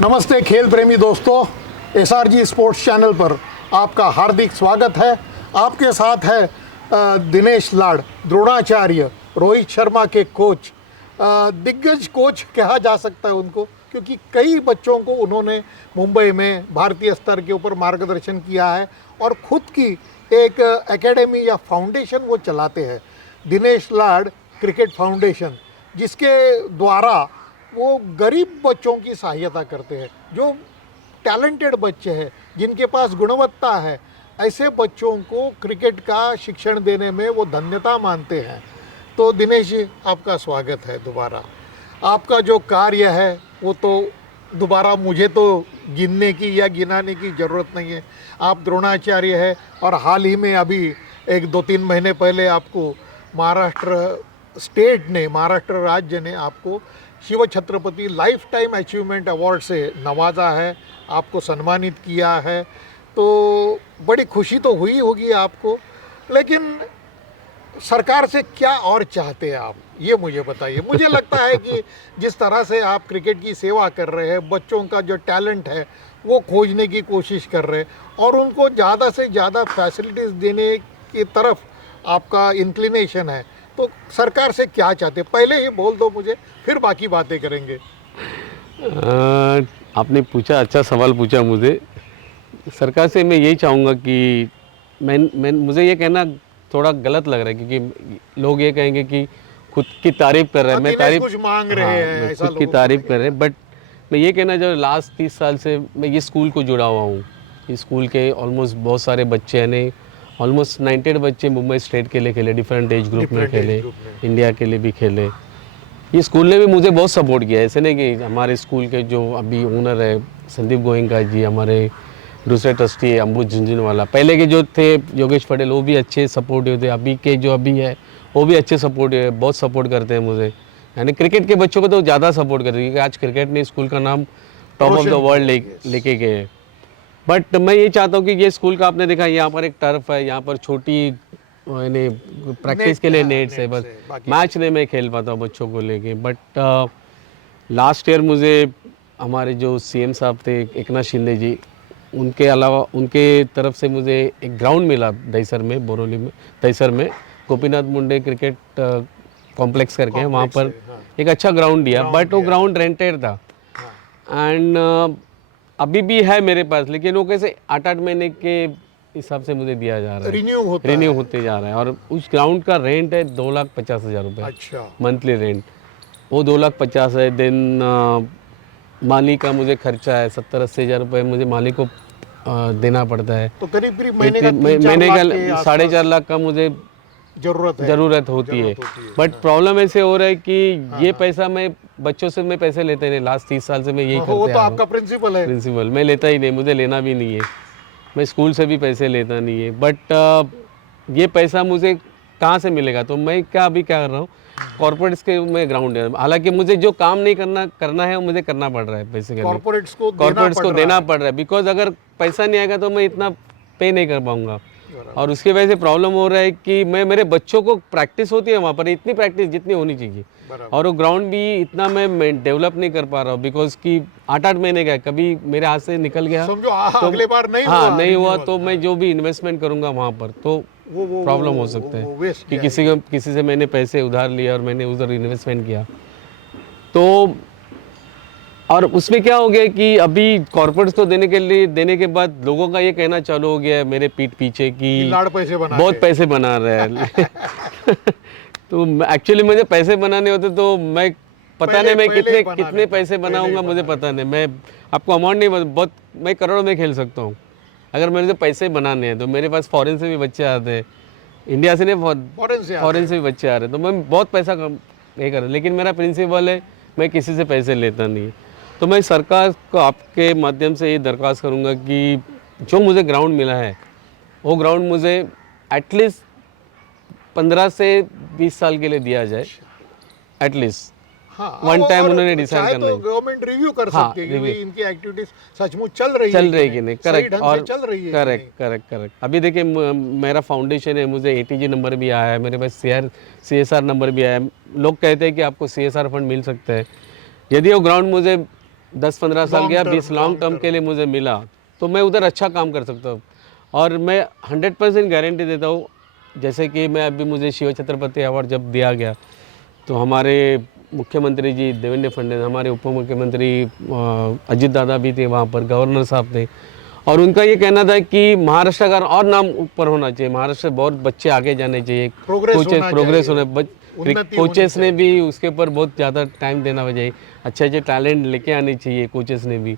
नमस्ते खेल प्रेमी दोस्तों, एसआरजी स्पोर्ट्स चैनल पर आपका हार्दिक स्वागत है। आपके साथ है दिनेश लाड़, द्रोणाचार्य, रोहित शर्मा के कोच, दिग्गज कोच कहा जा सकता है उनको, क्योंकि कई बच्चों को उन्होंने मुंबई में भारतीय स्तर के ऊपर मार्गदर्शन किया है और खुद की एक एकेडमी या फाउंडेशन वो चलाते हैं, दिनेश लाड़ क्रिकेट फाउंडेशन, जिसके द्वारा वो गरीब बच्चों की सहायता करते हैं। जो टैलेंटेड बच्चे हैं, जिनके पास गुणवत्ता है, ऐसे बच्चों को क्रिकेट का शिक्षण देने में वो धन्यता मानते हैं। तो दिनेश जी, आपका स्वागत है दोबारा। आपका जो कार्य है वो तो दोबारा मुझे तो गिनने की या गिनाने की ज़रूरत नहीं है। आप द्रोणाचार्य है और हाल ही में अभी 1-2-3 महीने पहले आपको महाराष्ट्र राज्य ने आपको Shiv Chhatrapati life time achievement award से नवाजा है, आपको सम्मानित किया है। तो बड़ी खुशी तो हुई होगी आपको, लेकिन सरकार से क्या और चाहते हैं आप, ये मुझे बताइए। मुझे लगता है कि जिस तरह से आप क्रिकेट की सेवा कर रहे हैं, बच्चों का जो टैलेंट है वो खोजने की कोशिश कर रहे हैं और उनको ज़्यादा से ज़्यादा फैसिलिटीज़ देने की तरफ आपका इंक्लिनेशन है, तो सरकार से क्या चाहते हैं पहले ही बोल दो मुझे, फिर बाकी बातें करेंगे। आपने अच्छा सवाल पूछा मुझे। सरकार से मैं यही चाहूँगा कि मुझे ये कहना थोड़ा गलत लग रहा है, क्योंकि लोग ये कहेंगे कि खुद की तारीफ कर रहे हैं, मैं तारीफ कुछ मांग रहे हैं, ऐसा खुद की तारीफ कर रहे हैं। बट मैं ये कहना चाहूँ, लास्ट 30 साल से मैं ये स्कूल को जुड़ा हुआ हूँ। इस स्कूल के ऑलमोस्ट बहुत सारे बच्चे हैं, ऑलमोस्ट 98 बच्चे मुंबई स्टेट के लिए खेले, डिफरेंट एज ग्रुप में खेले, इंडिया के लिए भी खेले। ये स्कूल ने भी मुझे बहुत सपोर्ट किया है। ऐसे नहीं कि हमारे स्कूल के जो अभी ओनर है संदीप गोयंका जी, हमारे दूसरे ट्रस्टी है अम्बुज झुंझुनवाला, पहले के जो थे योगेश पटेल, वो भी अच्छे सपोर्टिव थे। अभी के जो अभी है वो भी अच्छे सपोर्टिव है, बहुत सपोर्ट करते हैं मुझे। यानी क्रिकेट के बच्चों को तो ज़्यादा सपोर्ट करते हैं, क्योंकि आज क्रिकेट ने स्कूल का नाम टॉप ऑफ द वर्ल्ड लेके गए। बट मैं ये चाहता हूँ कि ये स्कूल का आपने देखा, यहाँ पर एक टर्फ है, यहाँ पर छोटी यानी प्रैक्टिस के लिए नेट्स है, बस मैच नहीं मैं खेल पाता हूँ बच्चों को लेके। बट लास्ट ईयर मुझे हमारे जो सीएम साहब थे एकनाथ शिंदे जी, उनके अलावा उनके तरफ से मुझे एक ग्राउंड मिला दहीसर में, बोरोली में, दहीसर में गोपीनाथ मुंडे क्रिकेट कॉम्प्लेक्स करके, वहाँ पर एक अच्छा ग्राउंड दिया। बट वो ग्राउंड रेंटेड था एंड अभी भी है मेरे पास, लेकिन वो कैसे 8-8 महीने के हिसाब से मुझे दिया जा रहा है, रिन्यू होते जा रहा है। और उस ग्राउंड का रेंट है 2,50,000 रुपये। अच्छा, मंथली रेंट वो 2,50,000 है। देन माली का मुझे खर्चा है 70-80 हज़ार रुपये मुझे माली को देना पड़ता है। तो करीब महीने का 4.5 लाख का मुझे ज़रूरत होती है। बट प्रॉब्लम ऐसे हो रहा है कि ये पैसा मैं बच्चों से मैं पैसे लेते नहीं, लास्ट 30 साल से मैं यही करते वो तो आपका प्रिंसिपल है। प्रिंसिपल मैं लेता ही नहीं, मुझे लेना भी नहीं है, मैं स्कूल से भी पैसे लेता नहीं है। बट ये पैसा मुझे कहाँ से मिलेगा? तो मैं अभी क्या कर रहा हूँ, कॉर्पोरेट्स के में ग्राउंड है। हालांकि मुझे जो काम नहीं करना है वो मुझे करना पड़ रहा है, बेसिकली कॉर्पोरेट्स को देना पड़ रहा है। बिकॉज अगर पैसा नहीं आएगा तो मैं इतना पे नहीं कर पाऊंगा। और उसकी वजह से प्रॉब्लम हो रहा है कि मेरे बच्चों को प्रैक्टिस होती है वहाँ पर, इतनी प्रैक्टिस जितनी होनी चाहिए, और वो ग्राउंड भी इतना मैं डेवलप नहीं कर पा रहा हूँ, बिकॉज कि 8-8 महीने का है, कभी मेरे हाथ से निकल गया तो अगले बार नहीं हुआ तो मैं जो भी इन्वेस्टमेंट करूँगा वहाँ पर तो प्रॉब्लम हो सकता है कि किसी से मैंने पैसे उधार लिया और मैंने उधर इन्वेस्टमेंट किया। तो और उसमें क्या हो गया कि अभी कॉर्पोरेट्स को देने के बाद लोगों का ये कहना चालू हो गया है मेरे पीठ पीछे कि बहुत पैसे बना रहे हैं। तो एक्चुअली मुझे पैसे बनाने होते तो मैं पता नहीं मैं कितने पैसे बनाऊंगा, मुझे पता नहीं। मैं आपको अमाउंट नहीं, बहुत मैं करोड़ों में खेल सकता हूँ अगर मेरे पैसे बनाने हैं। तो मेरे पास फॉरेन से भी बच्चे आते हैं, इंडिया से नहीं, फॉरेन से भी बच्चे आ रहे हैं, तो मैं बहुत पैसा ये कर रहा हूँ। लेकिन मेरा प्रिंसिपल है, मैं किसी से पैसे लेता नहीं। तो मैं सरकार को आपके माध्यम से ये दरख्वास्त करूँगा कि जो मुझे ग्राउंड मिला है वो ग्राउंड मुझे एटलीस्ट 15 से 20 साल के लिए दिया जाए, एटलीस्ट। वन टाइम उन्होंने डिसाइड करना है, गवर्नमेंट रिव्यू कर सकती है कि इनकी एक्टिविटीज सचमुच चल रही कि नहीं। करेक्ट, और करेक्ट। अभी देखिए मेरा फाउंडेशन है, मुझे ATG नंबर भी आया है, मेरे पास CSR नंबर भी आया है। लोग कहते हैं कि आपको CSR फंड मिल सकता है। यदि वो ग्राउंड मुझे 10-15 साल Long गया, term, 20 long long term term. के लिए मुझे मिला, तो मैं उधर अच्छा काम कर सकता हूँ। और मैं 100% गारंटी देता हूँ, जैसे कि मैं अभी मुझे शिव छत्रपति अवार्ड जब दिया गया, तो हमारे मुख्यमंत्री जी देवेंद्र फडणवीस, हमारे उप मुख्यमंत्री अजित दादा भी थे वहाँ पर, गवर्नर साहब थे, और उनका ये कहना था कि महाराष्ट्र का और नाम ऊपर होना चाहिए, महाराष्ट्र बहुत बच्चे आगे जाने चाहिए, Progress कोचेस होना प्रोग्रेस चाहिए। होने, उन्नति कोचेस होनी ने भी उसके ऊपर बहुत ज़्यादा टाइम देना चाहिए, अच्छे अच्छे टैलेंट लेके आने चाहिए कोचेस ने भी।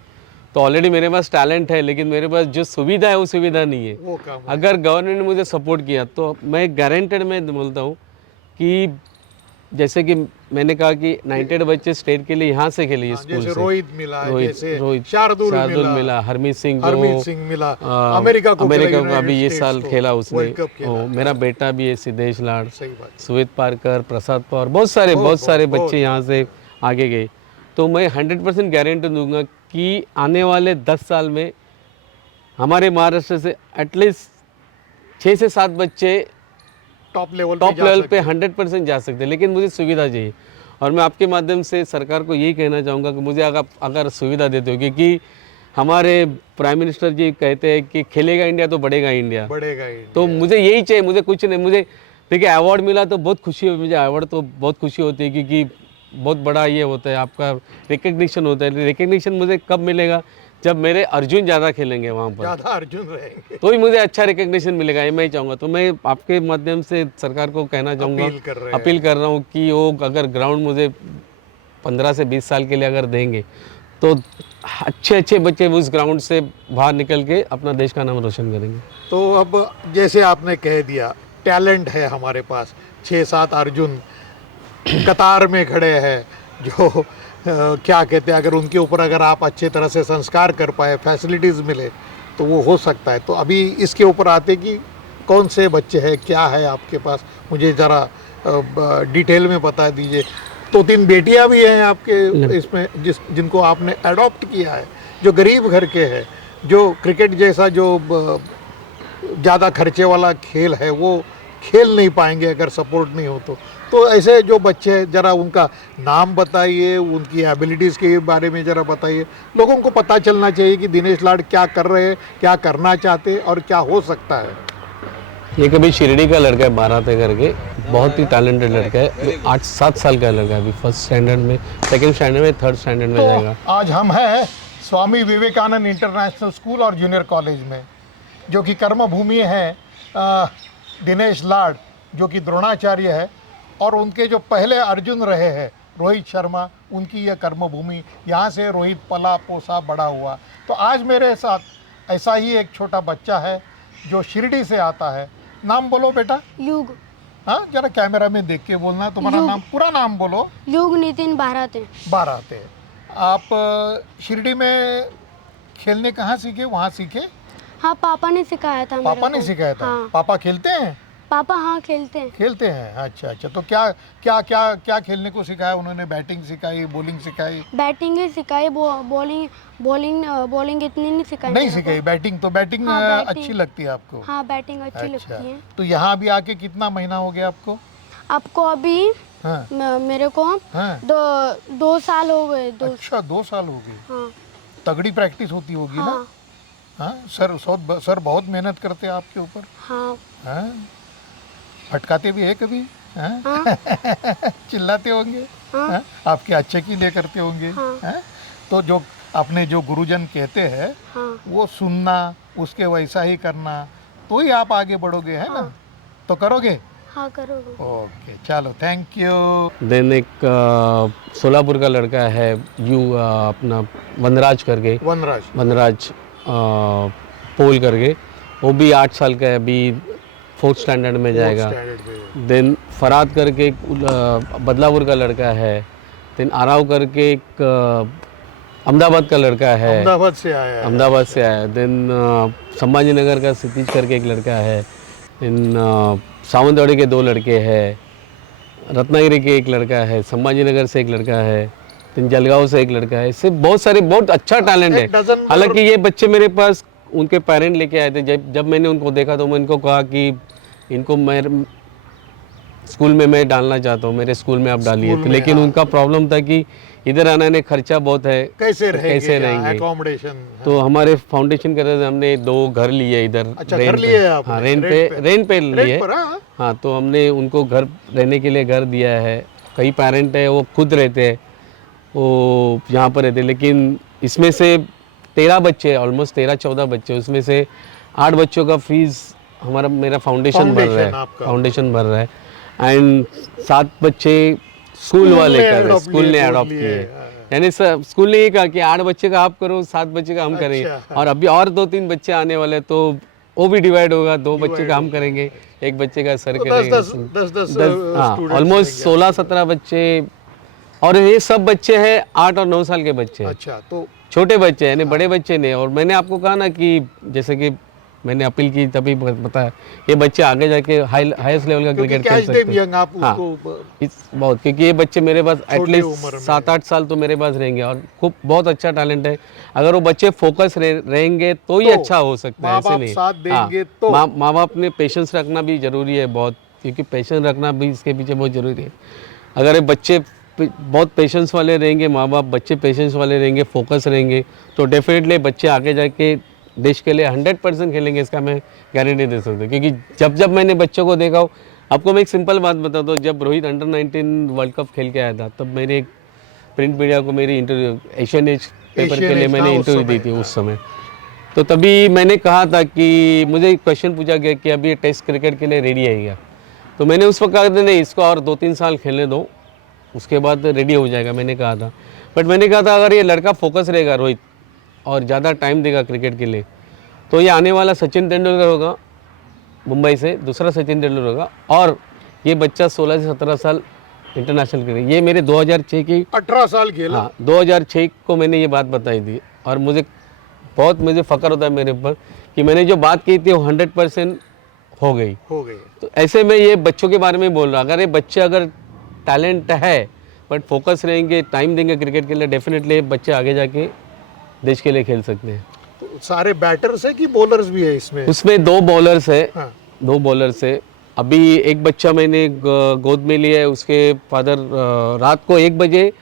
तो ऑलरेडी मेरे पास टैलेंट है, लेकिन मेरे पास जो सुविधा है वो सुविधा नहीं है। वो काम है। अगर गवर्नमेंट ने मुझे सपोर्ट किया तो मैं गारंटेड में बोलता हूँ कि जैसे कि मैंने कहा कि 98 बच्चे स्टेट के लिए यहाँ से खेले हाँ, स्कूल जैसे से। रोहित मिला, जैसे रोहित शार्दुल मिला, हरमीत सिंह हरमीत सिंह मिला, अमेरिका को अमेरिका खेला, का अभी ये यूनाइटेड साल स्टेट्स को, खेला उसने। वर्ल्ड कप खेला। मेरा बेटा भी है सिद्धेश लाड, सही बात। सुमित पारकर, प्रसाद पवार, बहुत सारे बहुत। बच्चे यहाँ से आगे गए। तो मैं 100% गारंटी दूंगा कि आने वाले 10 साल में हमारे महाराष्ट्र से एटलीस्ट 6 से 7 बच्चे टॉप लेवल पे 100% जा सकते हैं, लेकिन मुझे सुविधा चाहिए। और मैं आपके माध्यम से सरकार को यही कहना चाहूँगा कि मुझे अगर सुविधा देते हो, क्योंकि हमारे प्राइम मिनिस्टर जी कहते हैं कि खेलेगा इंडिया तो बढ़ेगा इंडिया, तो मुझे यही चाहिए, मुझे कुछ नहीं। मुझे देखिए अवार्ड मिला तो बहुत खुशी हुई, मुझे अवार्ड तो बहुत खुशी होती है, क्योंकि बहुत बड़ा ये होता है, आपका रिकग्निशन होता है। रिकग्निशन मुझे कब मिलेगा? जब मेरे अर्जुन ज़्यादा खेलेंगे वहाँ पर, ज़्यादा अर्जुन रहेंगे, तो ही मुझे अच्छा रिकग्निशन मिलेगा, ये मैं ही चाहूँगा। तो मैं आपके माध्यम से सरकार को कहना चाहूँगा, अपील कर रहा हूँ कि वो अगर ग्राउंड मुझे 15 से 20 साल के लिए अगर देंगे, तो अच्छे बच्चे उस ग्राउंड से बाहर निकल के अपना देश का नाम रोशन करेंगे। तो अब जैसे आपने कह दिया, टैलेंट है हमारे पास, 6-7 अर्जुन कतार में खड़े हैं, जो क्या कहते हैं, अगर उनके ऊपर अगर आप अच्छे तरह से संस्कार कर पाए, फैसिलिटीज़ मिले, तो वो हो सकता है। तो अभी इसके ऊपर आते कि कौन से बच्चे हैं, क्या है आपके पास, मुझे ज़रा डिटेल में बता दीजिए। 2-3 बेटियां भी हैं आपके इसमें, जिनको आपने अडॉप्ट किया है, जो गरीब घर के हैं, जो क्रिकेट जैसा जो ज़्यादा खर्चे वाला खेल है वो खेल नहीं पाएंगे अगर सपोर्ट नहीं हो तो ऐसे जो बच्चे हैं, ज़रा उनका नाम बताइए, उनकी एबिलिटीज़ के बारे में ज़रा बताइए। लोगों को पता चलना चाहिए कि दिनेश लाड क्या कर रहे हैं, क्या करना चाहते हैं और क्या हो सकता है। ये कभी शिरडी का लड़का है, बाराते करके, बहुत ही टैलेंटेड लड़का है, 8-7 साल का लड़का है, अभी फर्स्ट स्टैंडर्ड में, सेकंड स्टैंडर्ड में, थर्ड स्टैंडर्ड में जाएगा। आज हम हैं स्वामी विवेकानंद इंटरनेशनल स्कूल और जूनियर कॉलेज में, जो कि कर्म भूमि है दिनेश लाड, जो कि द्रोणाचार्य है, और उनके जो पहले अर्जुन रहे हैं रोहित शर्मा, उनकी यह कर्म भूमि, यहाँ से रोहित पला पोसा बड़ा हुआ। तो आज मेरे साथ ऐसा ही एक छोटा बच्चा है जो शिरडी से आता है। नाम बोलो बेटा। युग। हाँ, जरा कैमरा में देख के बोलना, तुम्हारा नाम, पूरा नाम बोलो। युग नितिन बाराते। बाराते। आप शिरडी में खेलने कहाँ सीखे? वहाँ सीखे? हाँ, पापा ने सिखाया था। पापा ने सिखाया था? हाँ। पापा खेलते हैं? पापा हाँ खेलते हैं। खेलते हैं, अच्छा। तो क्या खेलने को सिखाया उन्होंने? बैटिंग सिखाई, बॉलिंग सिखाई? बैटिंग ही सिखाई, बॉलिंग इतनी नहीं सिखाई। नहीं सिखाई बैटिंग। तो बैटिंग अच्छी लगती है आपको? हाँ, बैटिंग अच्छी अच्छा। लगती है। तो यहाँ भी आके कितना महीना हो गया आपको? आपको अभी हाँ। मेरे को हाँ। 2 साल हो गए। अच्छा, 2 साल हो गए। हाँ। तगड़ी प्रैक्टिस होती होगी ना? हाँ। हाँ, सर बहुत मेहनत करते हैं आपके ऊपर। हाँ। हाँ, फटकाते भी है कभी? हाँ? हाँ। चिल्लाते होंगे? हाँ। हाँ? आपके अच्छे के लिए करते होंगे? हाँ। हाँ? तो जो अपने जो गुरुजन कहते हैं, हाँ। वो सुनना, उसके वैसा ही करना, तो ही आप आगे बढ़ोगे, है ना? तो करोगे? हाँ, करोगे। ओके, चलो, थैंक यू। देन एक सोलापुर का लड़का है, अपना वनराज करके, वनराज पोल करके, वो भी 8 साल का है, अभी 4th स्टैंडर्ड में जाएगा। देन फराद करके एक बदलापुर का लड़का है। देन आराव करके एक अहमदाबाद का लड़का है, अहमदाबाद से आया। देन संभाजी नगर का सतीश करके एक लड़का है। देन सावंतवाड़ी के 2 लड़के हैं, रत्नागिरी के एक लड़का है, संभाजी नगर से एक लड़का है, देन जलगांव से एक लड़का है। इससे बहुत अच्छा टैलेंट है। हालांकि ये बच्चे मेरे पास उनके पेरेंट लेके आए थे। जब मैंने उनको देखा तो मैं इनको कहा कि इनको स्कूल में मैं डालना चाहता हूँ, मेरे स्कूल में आप डालिए, स्कूल तो में, लेकिन हाँ। उनका प्रॉब्लम था कि इधर आने में खर्चा बहुत है, कैसे रहेंगे, रहेंगे। एकोमोडेशन? तो हमारे फाउंडेशन की तरफ से हमने 2 घर लिए इधर अच्छा, रेंट घर पे। लिए आपने? हाँ, रेंट पे? रेंट पे लिए। रेंट पर, हाँ। हाँ, तो हमने उनको घर रहने के लिए घर दिया है। कई पेरेंट है वो खुद रहते हैं, वो यहाँ पर रहते हैं, लेकिन इसमें से 13 बच्चे, ऑलमोस्ट 13-14 बच्चे, उसमें से 8 बच्चों का फीस मेरा फाउंडेशन भर रहा फाउंडेशन है, आपका? फाउंडेशन भर रहा है। एंड 7 बच्चे स्कूल वाले ने कर रहे हैं, adopt स्कूल लिए, ने गोद अडॉप्ट लिए, किए। हाँ। यानी स्कूल ने ये कहा कि 8 बच्चे का आप करो, 7 बच्चे का हम करेंगे, अच्छा। और अभी और 2-3 बच्चे आने वाले, तो वो भी डिवाइड होगा, 2 बच्चे का हम करेंगे, 1 बच्चे का सर तो करेंगे। 10 हाँ, स्टूडेंट्स ऑलमोस्ट रहेंगे। 16-17 बच्चे, और ये सब बच्चे हैं 8 और 9 साल के बच्चे हैं, अच्छा, तो छोटे बच्चे हैं, यानी बड़े बच्चे नहीं। और मैंने आपको कहा ना कि जैसे कि मैंने अपील की तभी बताया, ये बच्चे आगे जाके हाईएस्ट लेवल का क्योंकि क्रिकेट खेल कैच सकते देम हैं। यंग, आप हाँ, उसको बहुत, क्योंकि ये बच्चे मेरे पास छोटी एटलीस्ट उम्र में। 7-8 साल तो मेरे पास रहेंगे, और खूब बहुत अच्छा टैलेंट है। अगर वो बच्चे फोकस रहेंगे तो ही तो अच्छा हो सकता है, माँ ऐसे बाप नहीं। साथ देंगे हाँ, तो। माँ बाप ने पेशेंस रखना भी जरूरी है बहुत, क्योंकि पेशेंस रखना भी इसके पीछे बहुत जरूरी है। अगर ये बच्चे बहुत पेशेंस वाले रहेंगे, माँ बाप, बच्चे पेशेंस वाले रहेंगे, फोकस रहेंगे, तो डेफिनेटली बच्चे आगे जाके देश के लिए 100% खेलेंगे, इसका मैं गारंटी दे सकता हूँ। क्योंकि जब मैंने बच्चों को देखा हो, आपको मैं एक सिंपल बात बताता हूँ, जब रोहित अंडर 19 वर्ल्ड कप खेल के आया था, तब मैंने एक प्रिंट मीडिया को मेरी interview, Asian Age paper Asian के लिए एज, मैंने हाँ, उस इंटरव्यू दी समय, थी उस समय। तो तभी मैंने कहा था कि मुझे एक क्वेश्चन पूछा गया कि अभी ये टेस्ट क्रिकेट के लिए रेडी है क्या? तो मैंने उस वक्त कहा था नहीं, इसको और 2-3 साल खेलने दो, उसके बाद रेडी हो जाएगा, मैंने कहा था। बट मैंने कहा था अगर ये लड़का फोकस रहेगा रोहित, और ज़्यादा टाइम देगा क्रिकेट के लिए, तो ये आने वाला सचिन तेंदुलकर होगा मुंबई से, दूसरा सचिन तेंदुलकर होगा, और ये बच्चा 16 से 17 साल इंटरनेशनल क्रिकेट, ये मेरे 2006 की 18 साल खेला। हाँ 2006 को मैंने ये बात बताई थी, और मुझे फ़ख्र होता है मेरे ऊपर कि मैंने जो बात की थी वो 100% हो गई। तो ऐसे में ये बच्चों के बारे में बोल रहा, अगर ये बच्चे अगर टैलेंट है बट फोकस रहेंगे, टाइम देंगे क्रिकेट के लिए, डेफिनेटली बच्चे आगे जाके देश के लिए खेल सकते हैं। तो सारे बैटर्स है कि बॉलर्स भी है इसमें? उसमें 2 बॉलर्स है, हाँ। 2 बॉलर्स है। अभी एक बच्चा मैंने गोद में लिया है, उसके फादर रात को 1 बजे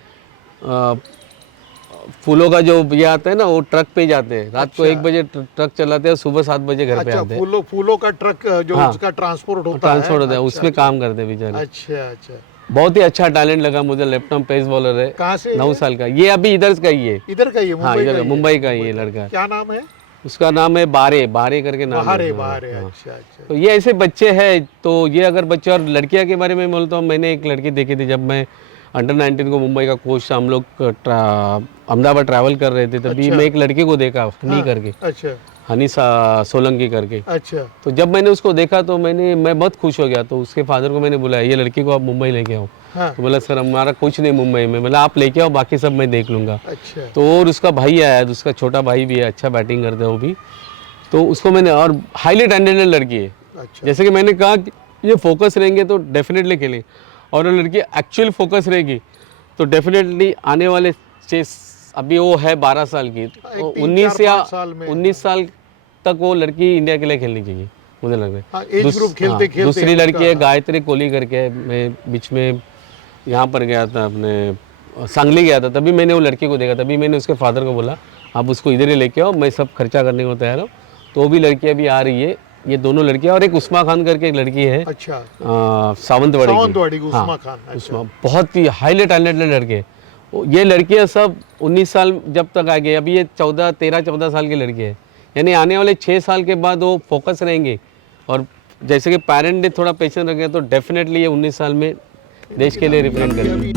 फूलों का जो ये आता है ना, वो ट्रक पे जाते हैं, रात को 1 बजे ट्रक चलाते हैं, सुबह 7 बजे घर पे अच्छा, आते हैं। फूलों का ट्रक जो हाँ, उसका ट्रांसपोर्ट होता है। ट्रांसपोर्ट होता है, अच्छा, उसमें काम करते हैं बेचारे। अच्छा। बहुत ही अच्छा टैलेंट लगा मुझे, लेफ्ट आर्म पेस बॉलर है, कहाँ से 9 साल का। ये अभी इधर का ही है, इधर का ही है? हाँ इधर मुंबई का ही ये लड़का है। क्या नाम है? उसका नाम है बारे करके नाम है। बाहर है। हाँ। अच्छा। तो ये ऐसे बच्चे हैं, तो ये अगर बच्चे, और लड़कियां के बारे में बोलता हूँ, मैंने एक लड़की देखी थी जब मैं अंडर 19 को मुंबई का कोच था, हम लोग अहमदाबाद ट्रैवल कर रहे थे, तभी अच्छा। मैं एक लड़की को देखा, हनी करके, अच्छा। हनी सोलंकी करके। अच्छा। तो जब मैंने उसको देखा तो मैं बहुत खुश हो गया, तो उसके फादर को मैंने बुलाया, ये लड़की को आप मुंबई लेके आओ। हाँ। तो बोला सर हमारा कुछ नहीं मुंबई में, बोला आप लेके आओ, बाकी सब मैं देख लूँगा। अच्छा। तो और उसका भाई आया, उसका छोटा भाई भी है, अच्छा बैटिंग करता है वो भी, तो उसको मैंने, और हाईली टैलेंटेड लड़की है। अच्छा। जैसे कि मैंने कहा कि ये फोकस रहेंगे तो डेफिनेटली खेलेंगे, और वो लड़की एक्चुअल फोकस रहेगी तो डेफिनेटली आने वाले अभी वो है 12 साल की, तो 19 साल तक वो लड़की इंडिया के लिए खेलनी चाहिए, मुझे लग रहा है। हाँ, एज ग्रुप खेलते दूसरी लड़की है गायत्री कोहली करके, मैं बीच में यहाँ पर गया था, अपने सांगली गया था, तभी मैंने वो लड़की को देखा, तभी मैंने उसके फादर को बोला आप उसको इधर ही लेके आओ, मैं सब खर्चा करने को तैयार हूँ। तो वो भी लड़की अभी आ रही है, ये दोनों लड़कियां, और एक उस्मा खान करके एक लड़की है। अच्छा। सावंतवाड़ी की। उस्मा खान। उस्मा बहुत ही हाईली टैलेंटेड लड़के, ये लड़कियां सब 19 साल जब तक आ गए, अभी ये 13-14 साल की लड़की है, यानी आने वाले 6 साल के बाद वो फोकस रहेंगे, और जैसे कि पेरेंट ने थोड़ा पेशेंस रखे तो डेफिनेटली ये 19 साल में देश के लिए रिप्रेजेंट करेंगे।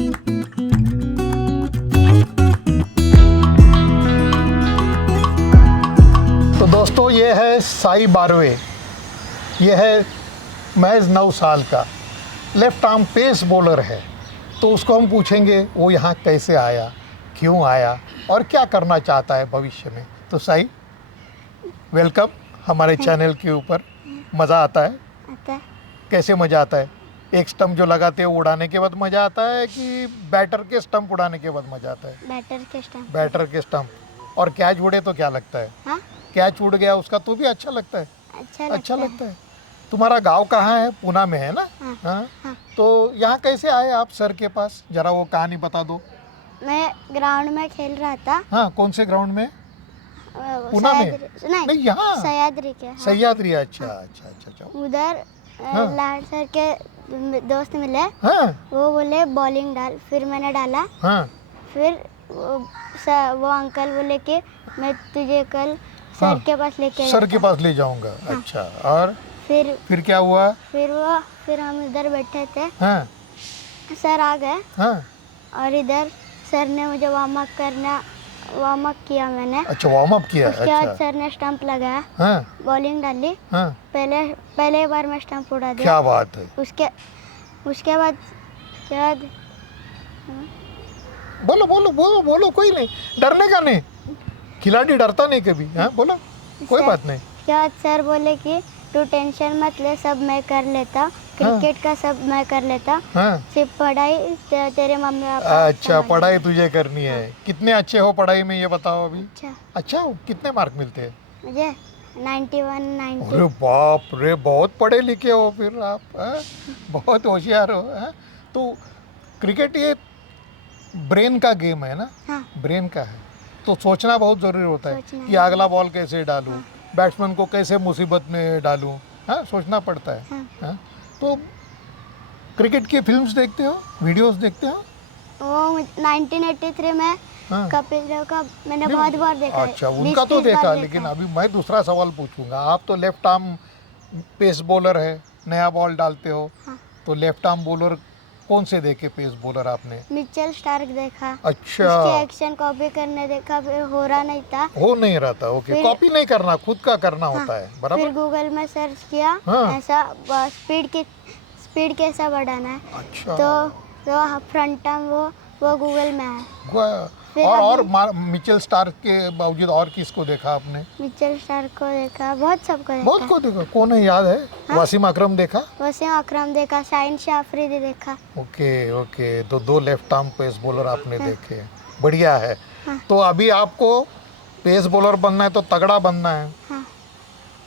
तो दोस्तों ये है साई बारवे, ये है महज 9 साल का, लेफ्ट आर्म पेस बॉलर है। तो उसको हम पूछेंगे वो यहाँ कैसे आया, क्यों आया, और क्या करना चाहता है भविष्य में। तो साई, वेलकम हमारे चैनल के ऊपर। मज़ा आता है? आता है। कैसे मज़ा आता है? एक स्टंप जो लगाते हैं उड़ाने के बाद मज़ा आता है कि बैटर के स्टंप उड़ाने के बाद मज़ा आता है? बैटर के स्टंप। और कैच उड़े तो क्या लगता है? हाँ? कैच उड़ गया उसका तो भी अच्छा लगता है? अच्छा लगता है। तुम्हारा गांव कहाँ है? पूना में है ना? हाँ। हाँ। हाँ। तो यहाँ कैसे आए आप सर के पास? जरा वो कहानी बता दो। मैं ग्राउंड में खेल रहा था। हाँ, कौन से ग्राउंड में? पूना में? नहीं, नहीं, यहाँ सह्याद्री के। हाँ। सह्याद्री। अच्छा अच्छा अच्छा अच्छा। उधर हाँ। लाड सर के दोस्त मिले, हाँ वो बोले बॉलिंग डाल, फिर मैंने डाला। हाँ फिर वो अंकल बोले कि मैं तुझे कल हाँ। सर के पास लेके सर के जाता। पास ले जाऊंगा। अच्छा, और फिर क्या हुआ? फिर हम इधर बैठे थे, हाँ सर आ गए हाँ। और इधर सर ने मुझे वार्म अप किया मैंने। अच्छा, वार्म अप किया। उसके बाद अच्छा। सर ने स्टंप लगाया, हाँ बॉलिंग डाली। हाँ। पहले बार में स्टंप उड़ा दिया। क्या बात है। उसके बाद बोलो बोलो बोलो बोलो, कोई नहीं, डरने का नहीं, खिलाड़ी डरता नहीं कभी। हाँ बोलो, कोई बात नहीं। उसके बाद सर बोले कि तू टेंशन मत ले, सब मैं कर लेता, क्रिकेट का सब मैं कर लेता, हाँ। सिर्फ पढ़ाई तेरे मम्मी पापा अच्छा, संभालेंगे। पढ़ाई तुझे करनी है। कितने अच्छे हो पढ़ाई में, ये बताओ अभी? अच्छा, अच्छा हो? कितने मार्क मिलते हैं? मुझे 91 90। अरे बाप रे, बहुत पढ़े लिखे हो फिर आप। हाँ? बहुत होशियार हो। हाँ? तो क्रिकेट ये ब्रेन का गेम है ना? हाँ। ब्रेन का है, तो सोचना बहुत ज़रूरी होता है सोचना कि अगला बॉल कैसे डालूं, बैट्समैन को कैसे मुसीबत में डालूं। हाँ, सोचना पड़ता है। हाँ। हाँ? तो क्रिकेट की फिल्म्स देखते हो, वीडियोस देखते हो? वो 1983 में हाँ। कपिल देव का मैंने बहुत बार देखा है। अच्छा, 20-30 उनका तो बार देखा, देखा लेकिन है। अभी मैं दूसरा सवाल पूछूंगा। आप तो लेफ्ट आर्म पेस बॉलर है, नया बॉल डालते हो। हाँ। तो लेफ्ट आर्म बॉलर कौन से देखे पेस बॉलर आपने? मिचेल स्टार्क देखा। अच्छा। उसके एक्शन कॉपी करने देखा, फिर हो रहा नहीं था। हो नहीं रहा था। ओके, फिर- कॉपी नहीं करना, खुद का करना होता है। फिर बराबर। गूगल में सर्च किया, हाँ। ऐसा स्पीड कैसा बढ़ाना है। अच्छा। तो फ्रंट टर्म वो गूगल में है। फिर और मिचेल स्टार्क के बावजूद और किसको देखा आपने? मिचेल स्टार्क को देखा, बहुत सबको बहुत देखा। को देखा। कौन है, याद है? वसीम अकरम देखा। वसीम अकरम देखा, शाहिन शाह अफरीदी देखा। ओके ओके, तो 2 लेफ्ट आर्म पेस बॉलर आपने देखे। बढ़िया है। हाँ। तो अभी आपको पेस बॉलर बनना है तो तगड़ा बनना है। हाँ।